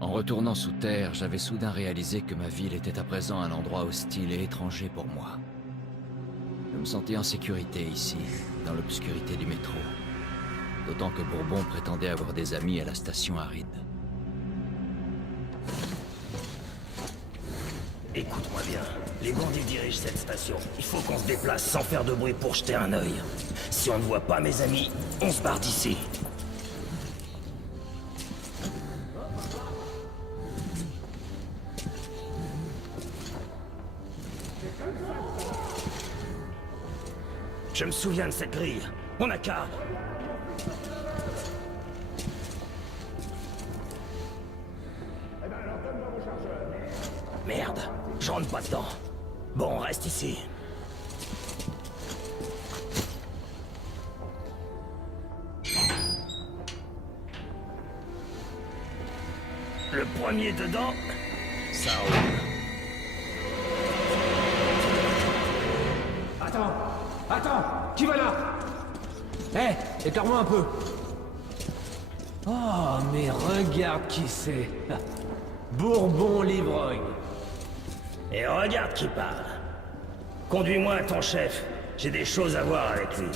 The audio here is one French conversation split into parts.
En retournant sous terre, j'avais soudain réalisé que ma ville était à présent un endroit hostile et étranger pour moi. Je me sentais en sécurité ici, dans l'obscurité du métro. D'autant que Bourbon prétendait avoir des amis à la station aride. Écoute-moi bien, les bandits dirigent cette station. Il faut qu'on se déplace sans faire de bruit pour jeter un œil. Si on ne voit pas mes amis, on se barre d'ici. Je me souviens de cette grille. On a qu'à... Merde, je rentre pas dedans. Bon, on reste ici. Le premier dedans, ça roule. Attends, qui va là? Écarte-moi un peu. Oh, mais regarde qui c'est. Bourbon l'ivrogne. Et regarde qui parle. Conduis-moi à ton chef. J'ai des choses à voir avec lui.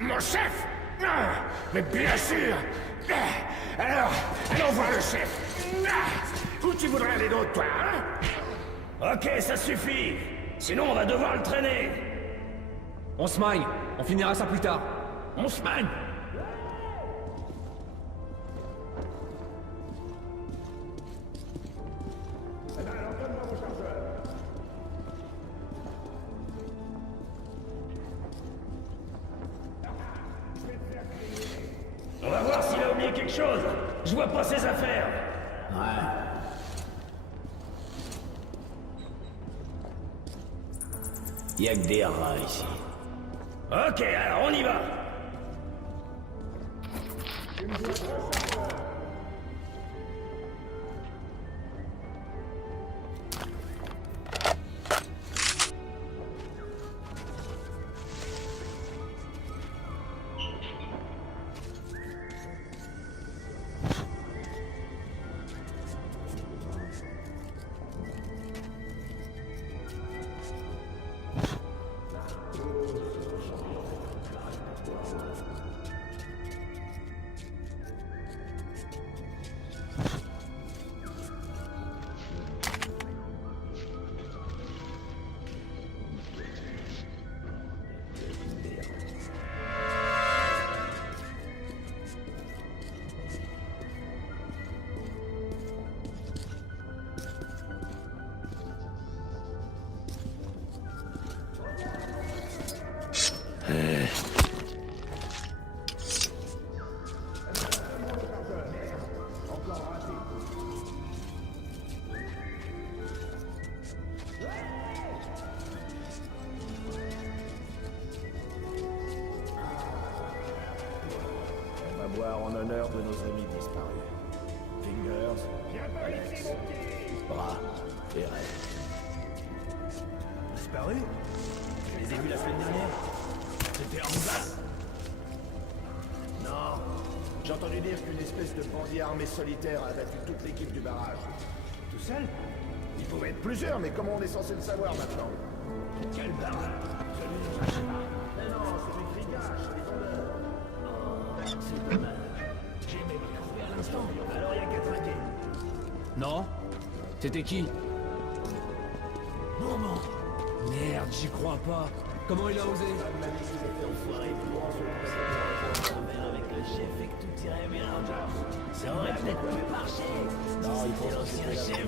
Mon chef? Ah, mais bien sûr. Alors, allons voir le chef. Où tu voudrais aller d'autre, toi, hein? Ok, ça suffit. Sinon, on va devoir le traîner. On se magne, on finira ça plus tard. On se magne. On va voir s'il a oublié quelque chose. Je vois pas ses affaires. Y'a que des rats ici. Ok, alors on y va. On va boire en honneur de nos amis disparus. Fingers, Alex, Bras et Red. Disparu? Je les ai vus la semaine dernière. C'était en bas. Non, j'ai entendu dire qu'une espèce de bandit armé solitaire a abattu toute l'équipe du barrage. Tout seul? Il pouvait être plusieurs, mais comment on est censé le savoir maintenant? Quel barrage? Celui dont je sais pas. Mais non, celui de Grigache, les vendeurs. C'est dommage. J'ai même trouvé à l'instant. Alors y a qu'à traquer. Non? C'était qui? Bourbon. Merde, j'y crois pas. Comment il a osé? Enfoiré courant sur le passage avec le chef et que tout irait bien. Ça aurait peut-être pu marcher. Non, il faut l'ancien chef.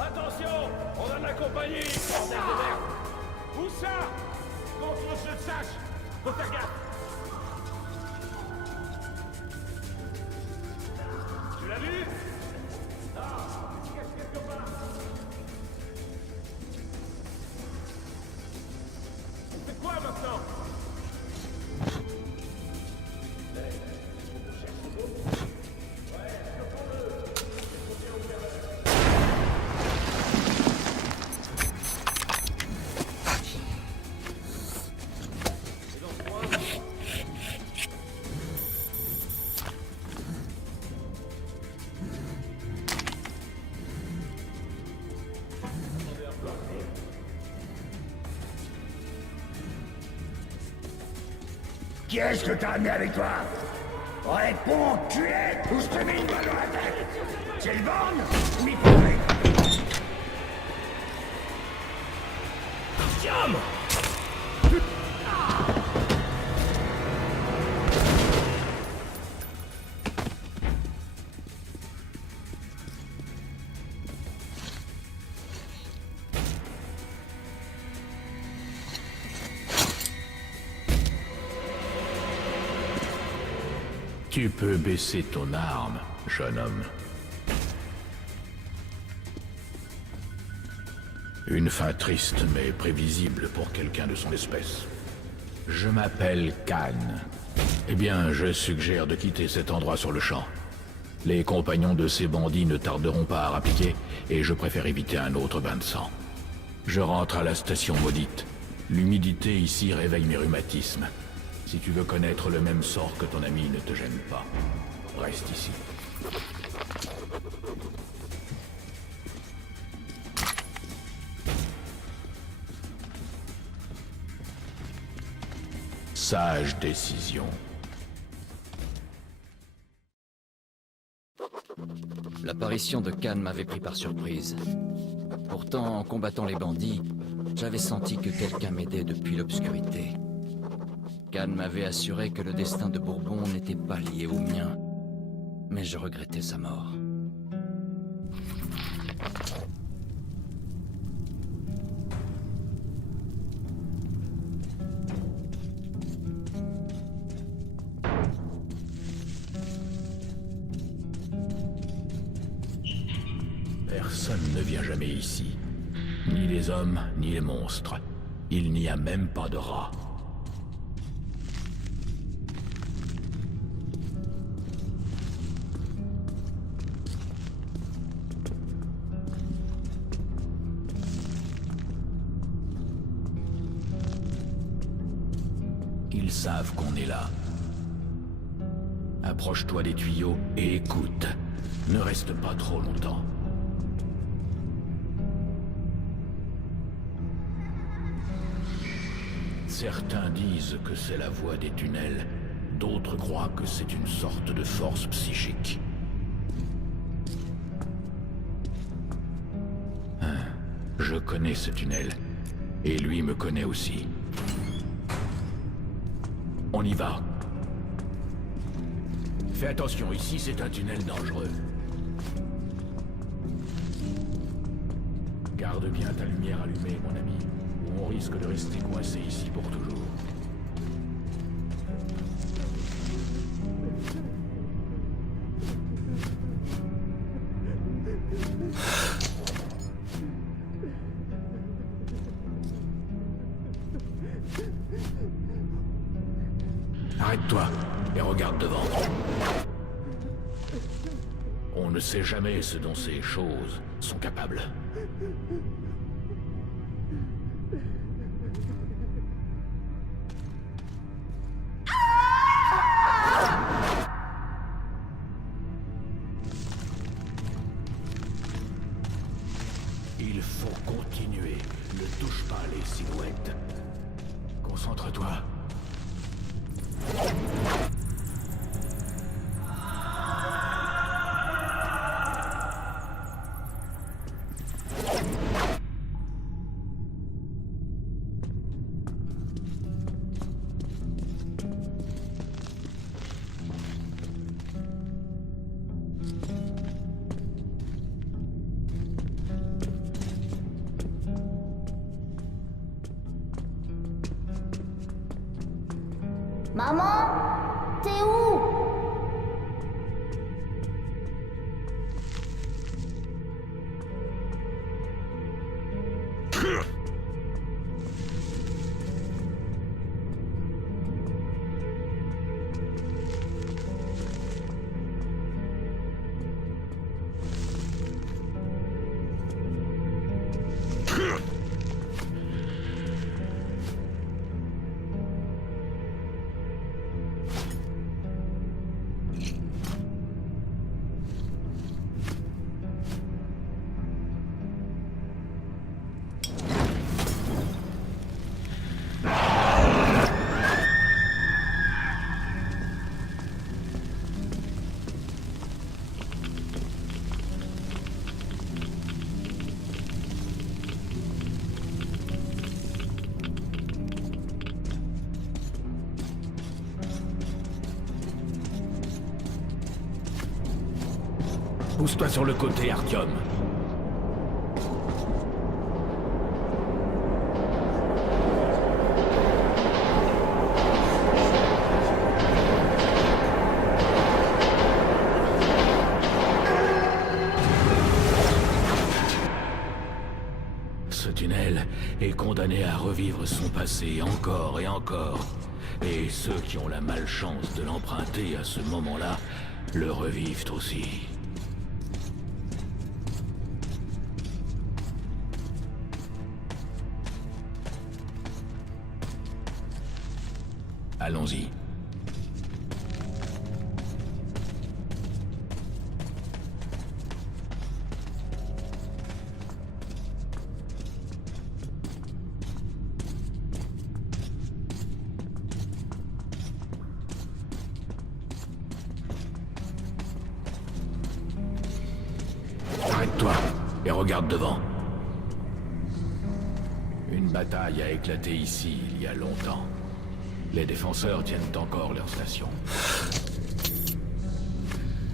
Attention! On a de la compagnie! Bordel de merde! Où ça? Contre je le sache! Faut faire gaffe! Tu l'as vu? Ah! Il se cache quelque part! On fait quoi maintenant? Qui est-ce que t'as amené avec toi? Réponds, tu es, ou je te mets une balle dans la tête! C'est le Born? Mi-paré! Tiens! Tu peux baisser ton arme, jeune homme. Une fin triste mais prévisible pour quelqu'un de son espèce. Je m'appelle Khan. Eh bien, je suggère de quitter cet endroit sur le champ. Les compagnons de ces bandits ne tarderont pas à rappliquer, et je préfère éviter un autre bain de sang. Je rentre à la station maudite. L'humidité ici réveille mes rhumatismes. Si tu veux connaître le même sort que ton ami, ne te gêne pas. Reste ici. Sage décision. L'apparition de Khan m'avait pris par surprise. Pourtant, en combattant les bandits, j'avais senti que quelqu'un m'aidait depuis l'obscurité. Khan m'avait assuré que le destin de Bourbon n'était pas lié au mien, mais je regrettais sa mort. Personne ne vient jamais ici. Ni les hommes, ni les monstres. Il n'y a même pas de rats. Ils savent qu'on est là. Approche-toi des tuyaux et écoute. Ne reste pas trop longtemps. Certains disent que c'est la voie des tunnels. D'autres croient que c'est une sorte de force psychique. Je connais ce tunnel. Et lui me connaît aussi. On y va. Fais attention, ici c'est un tunnel dangereux. Garde bien ta lumière allumée, mon ami, ou on risque de rester coincé ici pour toujours. Arrête-toi et regarde devant. On ne sait jamais ce dont ces choses sont capables. Il faut continuer. Ne touche pas les silhouettes. Concentre-toi. Maman? T'es où? Pousse-toi sur le côté, Artyom. Ce tunnel est condamné à revivre son passé encore et encore. Et ceux qui ont la malchance de l'emprunter à ce moment-là le revivent aussi. Allons-y. Arrête-toi et regarde devant. Une bataille a éclaté ici il y a longtemps. Les défenseurs tiennent encore leur station.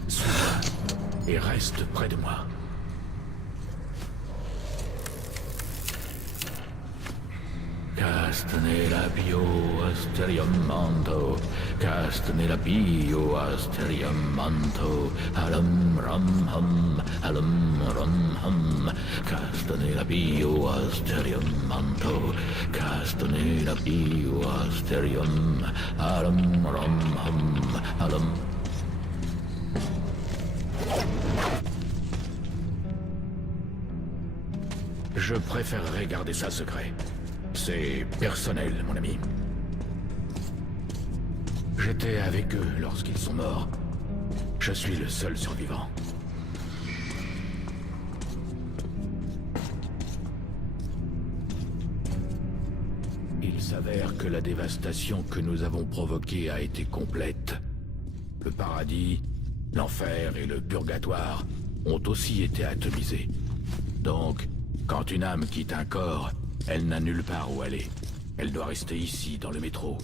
Suis-moi et reste près de moi. Castanera bio asterium manto, Castanera bio asterium manto, alum ram hum, alum ram hum, Castanera bio asterium manto, Castanera bio asterium, alum ram hum, alum. Je préférerais garder ça secret. C'est personnel, mon ami. J'étais avec eux lorsqu'ils sont morts. Je suis le seul survivant. Il s'avère que la dévastation que nous avons provoquée a été complète. Le paradis, l'enfer et le purgatoire ont aussi été atomisés. Donc, quand une âme quitte un corps, elle n'a nulle part où aller. Elle doit rester ici, dans le métro.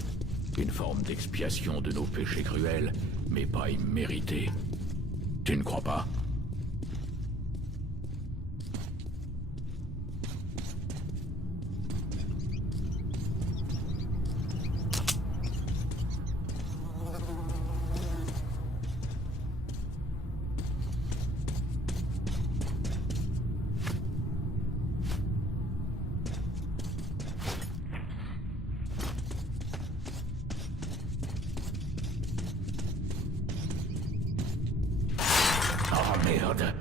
Une forme d'expiation de nos péchés cruels, mais pas immérités. Tu ne crois pas? Oh merde!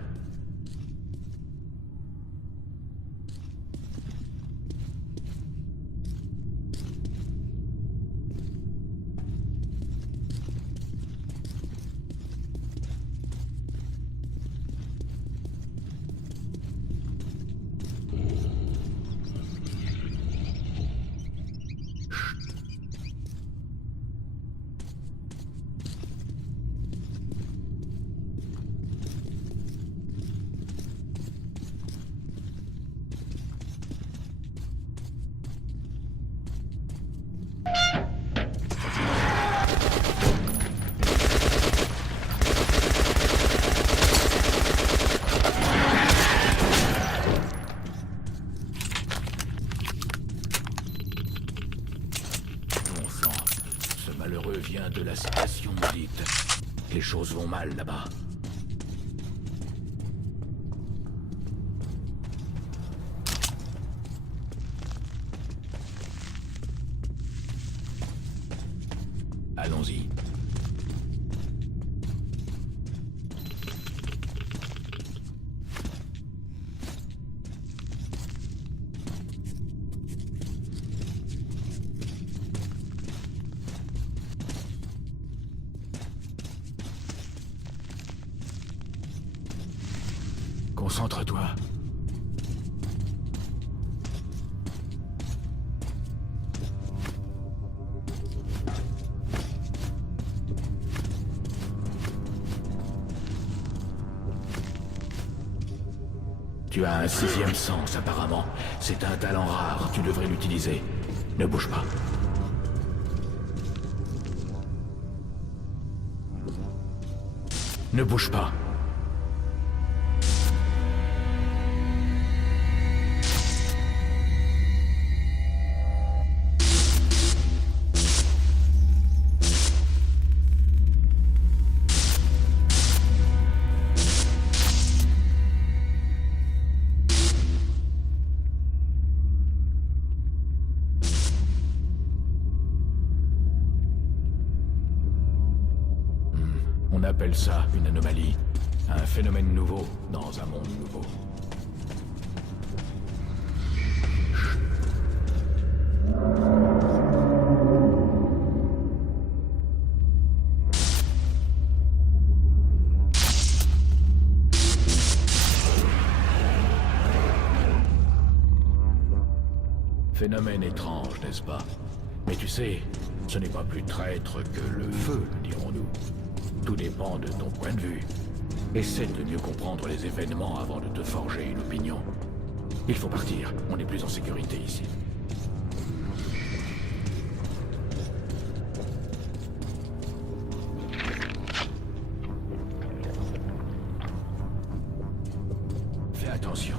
viens de la station maudite. Les choses vont mal là-bas. Allons-y. Concentre-toi. Tu as un sixième sens, apparemment. C'est un talent rare, tu devrais l'utiliser. Ne bouge pas. Ne bouge pas. On appelle ça une anomalie. Un phénomène nouveau dans un monde nouveau. Phénomène étrange, n'est-ce pas? Mais tu sais, ce n'est pas plus traître que le feu, dirons-nous. Tout dépend de ton point de vue. Essaie de mieux comprendre les événements avant de te forger une opinion. Il faut partir, on n'est plus en sécurité ici. Fais attention.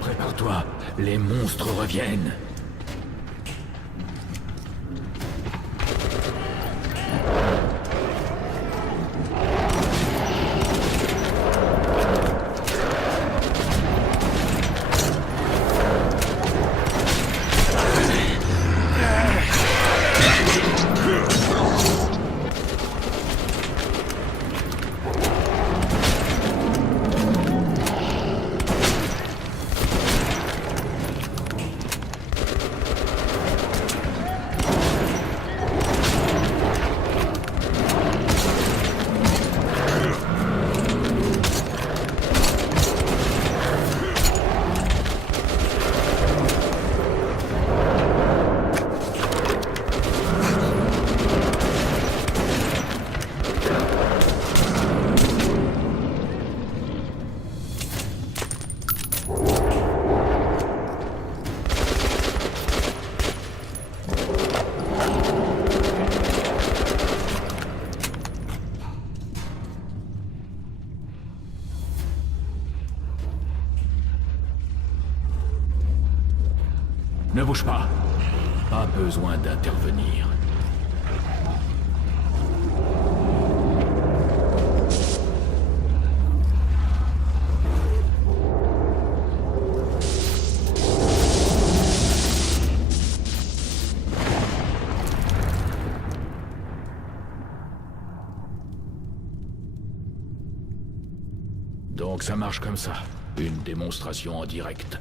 Prépare-toi, les monstres reviennent. Ne bouge pas. Pas besoin d'intervenir. Donc ça marche comme ça. Une démonstration en direct.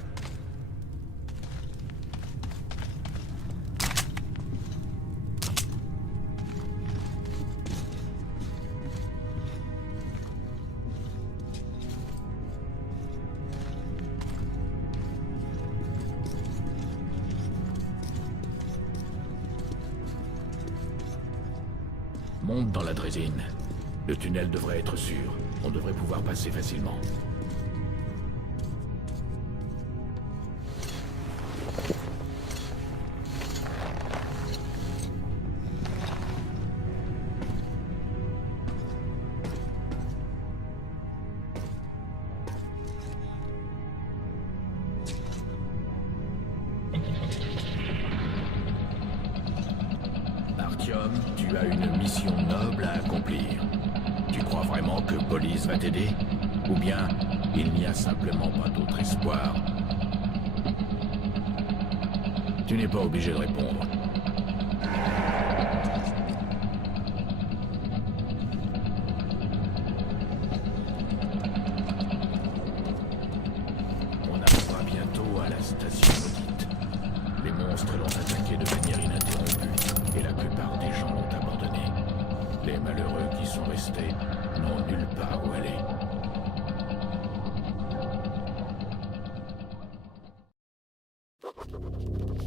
Monte dans la drésine. Le tunnel devrait être sûr. On devrait pouvoir passer facilement. Artyom, tu as une mission noble à accomplir. Tu crois vraiment que Police va t'aider? Ou bien, il n'y a simplement pas d'autre espoir? Tu n'es pas obligé de répondre. On arrivera bientôt à la station maudite. Les monstres l'ont attaqué de manière ininterrompue, et la plupart des gens l'ont abandonné. Les malheureux qui sont restés n'ont nulle part où aller.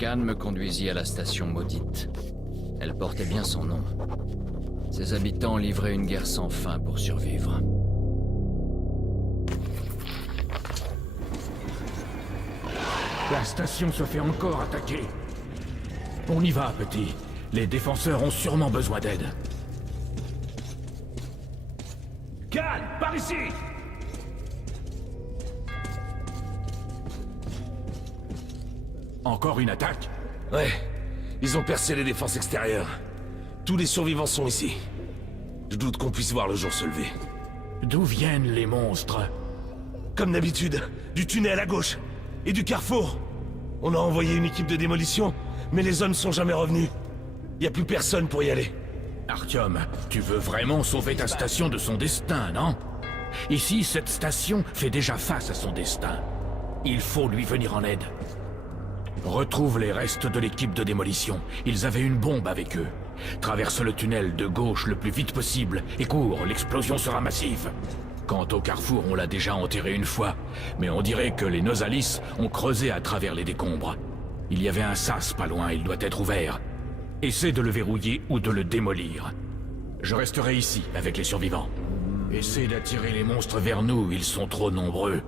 Khan me conduisit à la station maudite. Elle portait bien son nom. Ses habitants livraient une guerre sans fin pour survivre. La station se fait encore attaquer. On y va, petit. Les défenseurs ont sûrement besoin d'aide. Khan, par ici! Encore une attaque? Ouais, ils ont percé les défenses extérieures. Tous les survivants sont ici. Je doute qu'on puisse voir le jour se lever. D'où viennent les monstres? Comme d'habitude, du tunnel à gauche et du carrefour. On a envoyé une équipe de démolition, mais les hommes sont jamais revenus. Y a plus personne pour y aller. Artyom, tu veux vraiment sauver ta station de son destin, non? Ici, cette station fait déjà face à son destin. Il faut lui venir en aide. Retrouve les restes de l'équipe de démolition. Ils avaient une bombe avec eux. Traverse le tunnel de gauche le plus vite possible et cours, l'explosion sera massive. Quant au carrefour, on l'a déjà enterré une fois, mais on dirait que les Nosalis ont creusé à travers les décombres. Il y avait un sas pas loin, il doit être ouvert. Essaie de le verrouiller ou de le démolir. Je resterai ici avec les survivants. Essaie d'attirer les monstres vers nous, ils sont trop nombreux.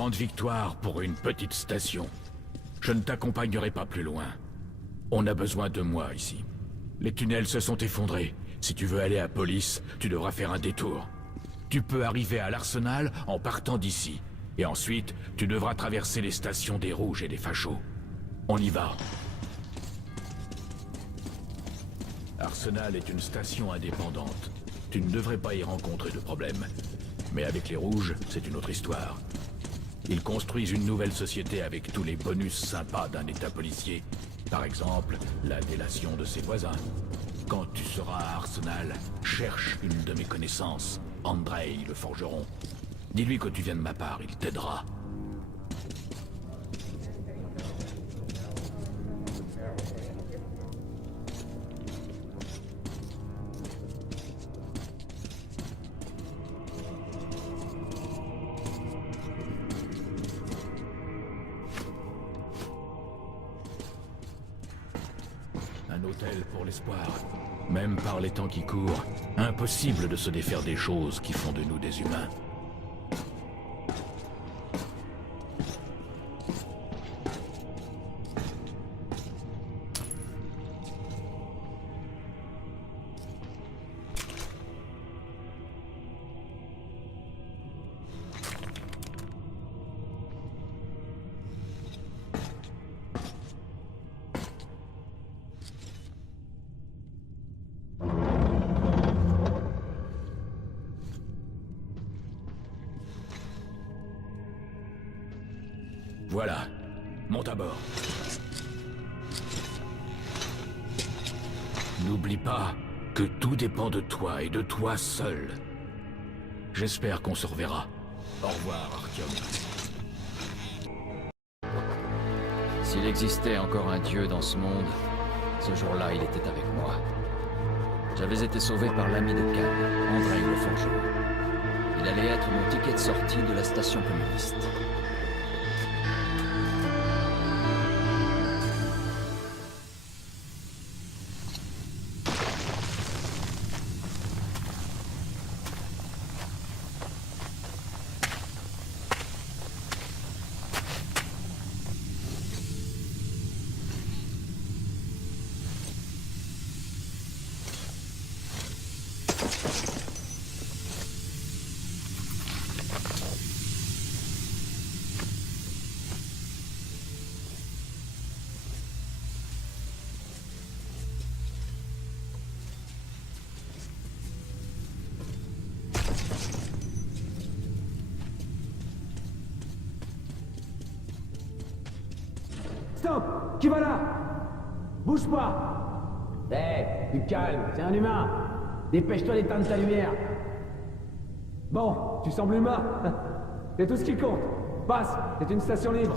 grande victoire pour une petite station. Je ne t'accompagnerai pas plus loin. On a besoin de moi ici. Les tunnels se sont effondrés. Si tu veux aller à Police, tu devras faire un détour. Tu peux arriver à l'Arsenal en partant d'ici. Et ensuite, tu devras traverser les stations des Rouges et des Fachos. On y va. Arsenal est une station indépendante. Tu ne devrais pas y rencontrer de problème. Mais avec les Rouges, c'est une autre histoire. Ils construisent une nouvelle société avec tous les bonus sympas d'un état policier. Par exemple, la délation de ses voisins. Quand tu seras à Arsenal, cherche une de mes connaissances, Andrei le forgeron. Dis-lui que tu viens de ma part, il t'aidera. Un hôtel pour l'espoir. Même par les temps qui courent, impossible de se défaire des choses qui font de nous des humains. Voilà, monte à bord. N'oublie pas que tout dépend de toi et de toi seul. J'espère qu'on se reverra. Au revoir, Artyom. S'il existait encore un dieu dans ce monde, ce jour-là, il était avec moi. J'avais été sauvé par l'ami de Khan, Andrei le forgeron. Il allait être mon ticket de sortie de la station communiste. Stop! Qui va là? Bouge pas! Du calme, c'est un humain! Dépêche-toi d'éteindre ta lumière! Bon, tu sembles humain! C'est tout ce qui compte! Passe, c'est une station libre!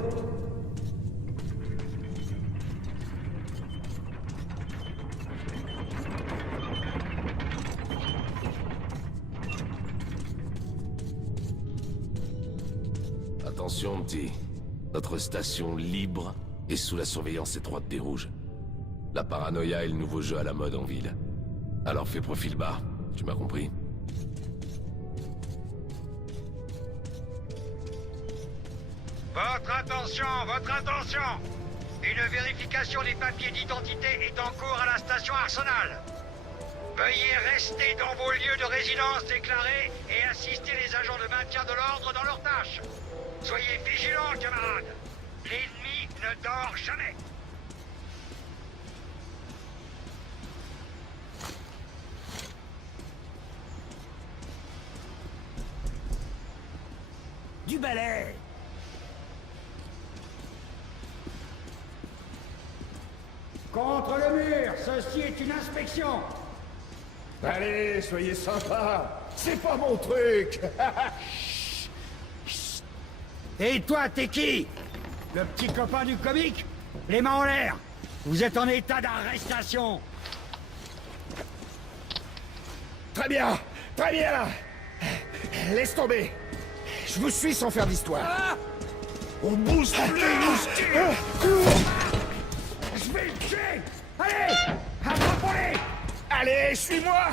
Attention, petit. Notre station libre est sous la surveillance étroite des Rouges. La paranoïa est le nouveau jeu à la mode en ville. Alors fais profil bas, tu m'as compris? Votre attention, votre attention! Une vérification des papiers d'identité est en cours à la station Arsenal. Veuillez rester dans vos lieux de résidence déclarés et assister les agents de maintien de l'ordre dans leurs tâches. Soyez vigilants, camarades. L'ennemi ne dort jamais. Du balai! Contre le mur, ceci est une inspection. Allez, soyez sympa. C'est pas mon truc. Et toi, t'es qui? Le petit copain du comique? Les mains en l'air. Vous êtes en état d'arrestation. Très bien, très bien. Laisse tomber. Je vous suis sans faire d'histoire. On bouge plus. Je vais le tuer. Allez, attrapons-les. Allez, suis-moi.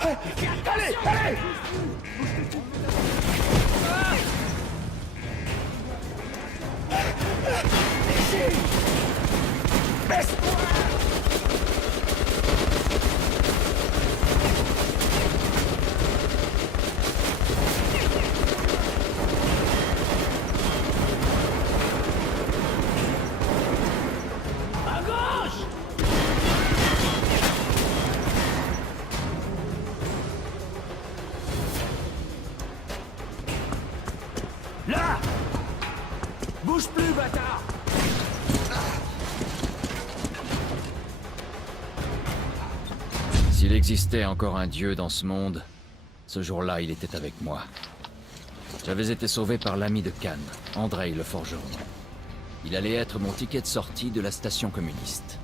Allez, allez. Ici! Baisse-toi! À gauche! Là! Bouge plus, bâtard! S'il existait encore un dieu dans ce monde, ce jour-là, il était avec moi. J'avais été sauvé par l'ami de Khan, Andrei le forgeron. Il allait être mon ticket de sortie de la station communiste.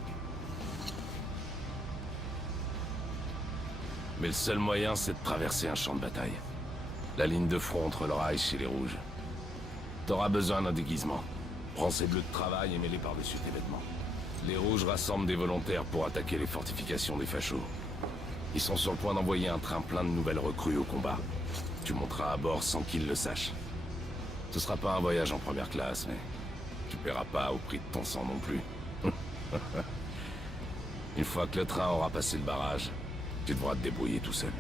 Mais le seul moyen, c'est de traverser un champ de bataille. La ligne de front entre le Reich et les Rouges. T'auras besoin d'un déguisement. Prends ces bleus de travail et mets-les par-dessus tes vêtements. Les Rouges rassemblent des volontaires pour attaquer les fortifications des fachos. Ils sont sur le point d'envoyer un train plein de nouvelles recrues au combat. Tu monteras à bord sans qu'ils le sachent. Ce sera pas un voyage en première classe, mais tu paieras pas au prix de ton sang non plus. Une fois que le train aura passé le barrage, tu devras te débrouiller tout seul.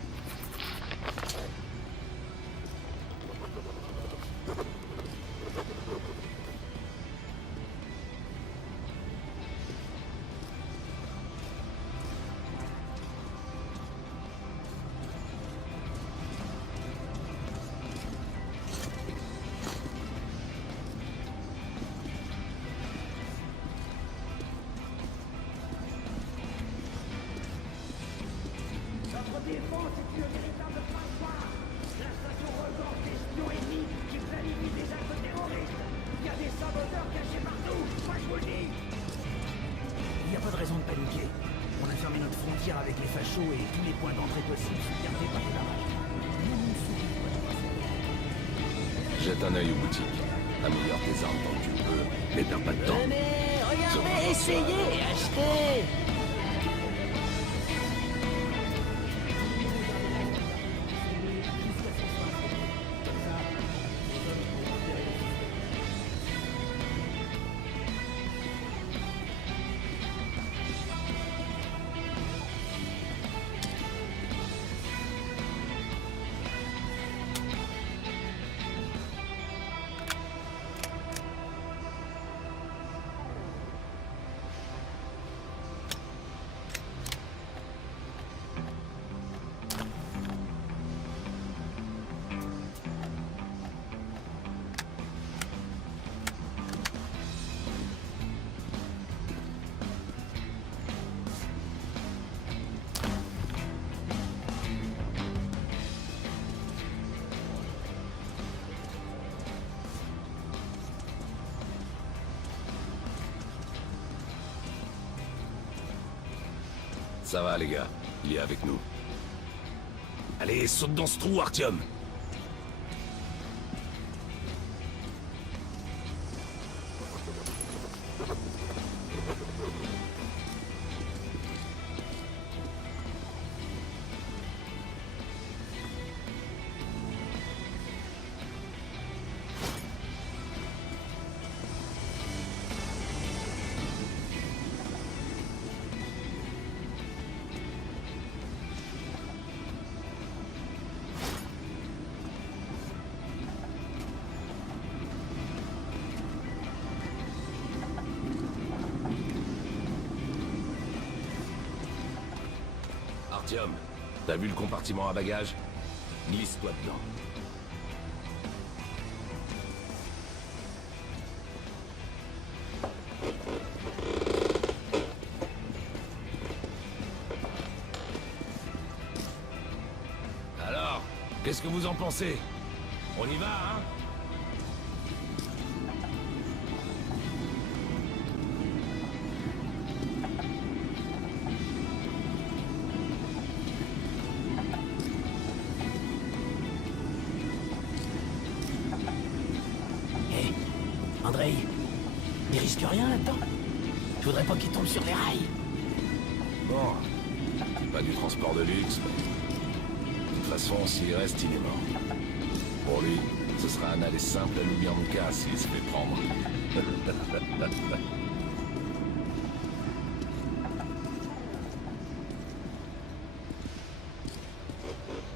Notre défense est une véritable passoire. La station regorge d'espions ennemis qui planifient des actes terroristes. Il y a des saboteurs cachés partout, moi je vous le dis. Il n'y a pas de raison de paniquer. On a fermé notre frontière avec les fachos et tous les points d'entrée possibles sont gardés par les barrages. Jette un œil aux boutiques. Améliore tes armes tant que tu peux, mais perds pas de temps. Venez, regardez, essayez, achetez. Ça va les gars, il est avec nous. Allez, saute dans ce trou, Artyom. Artyom, t'as vu le compartiment à bagages? Glisse-toi dedans. Alors, qu'est-ce que vous en pensez? On y va, hein? Hé, Andrei, il risque rien là-dedans. Je voudrais pas qu'il tombe sur les rails. Bon, c'est pas du transport de luxe, mais... De toute façon, s'il reste, il est mort. Pour lui, Ce sera un aller simple à Lubyanka s'il se fait prendre.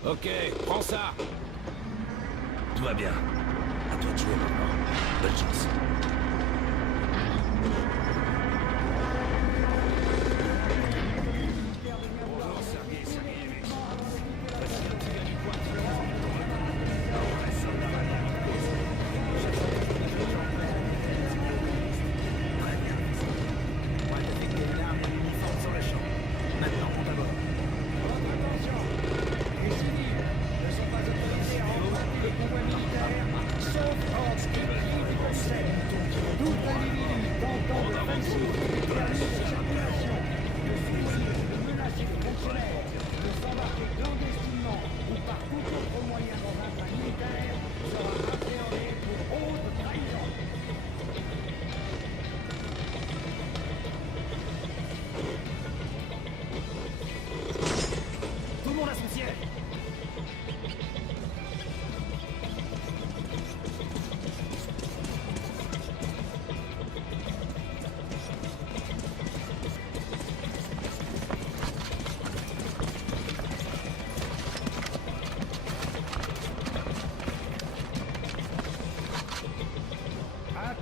Ok, prends ça. Tout va bien. À toi de jouer maintenant. Bonne chance.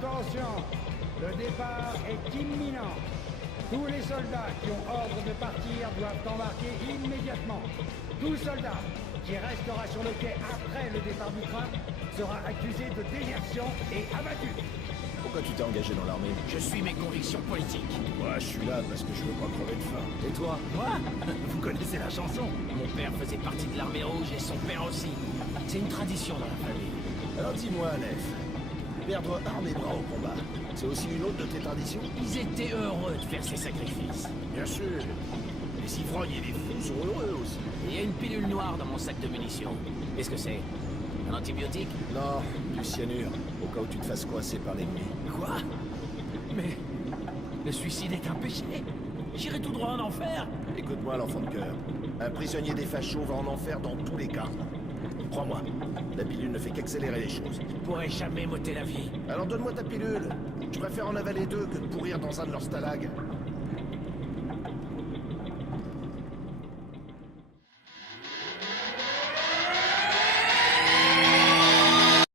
Attention, le départ est imminent. Tous les soldats qui ont ordre de partir doivent embarquer immédiatement. Tout soldat qui restera sur le quai après le départ du train sera accusé de désertion et abattu. Pourquoi tu t'es engagé dans l'armée? Je suis mes convictions politiques. Moi, je suis là parce que je veux pas crever de faim. Et toi? Moi? Vous connaissez la chanson? Mon père faisait partie de l'armée rouge et son père aussi. C'est une tradition dans la famille. Alors dis-moi, Nef, perdre armes et bras au combat, c'est aussi une autre de tes traditions? Ils étaient heureux de faire ces sacrifices. Bien sûr. Les ivrognes et les fous sont heureux aussi. Il y a une pilule noire dans mon sac de munitions. Qu'est-ce que c'est? Un antibiotique? Non, du cyanure, au cas où tu te fasses coincer par l'ennemi. Quoi? Mais... le suicide est un péché. J'irai tout droit en enfer. Écoute-moi, l'enfant de cœur. Un prisonnier des fachos va en enfer dans tous les cas. Crois-moi, la pilule ne fait qu'accélérer les choses. Je pourrais jamais m'ôter la vie. Alors donne-moi ta pilule. Je préfère en avaler deux que de pourrir dans un de leurs stalags.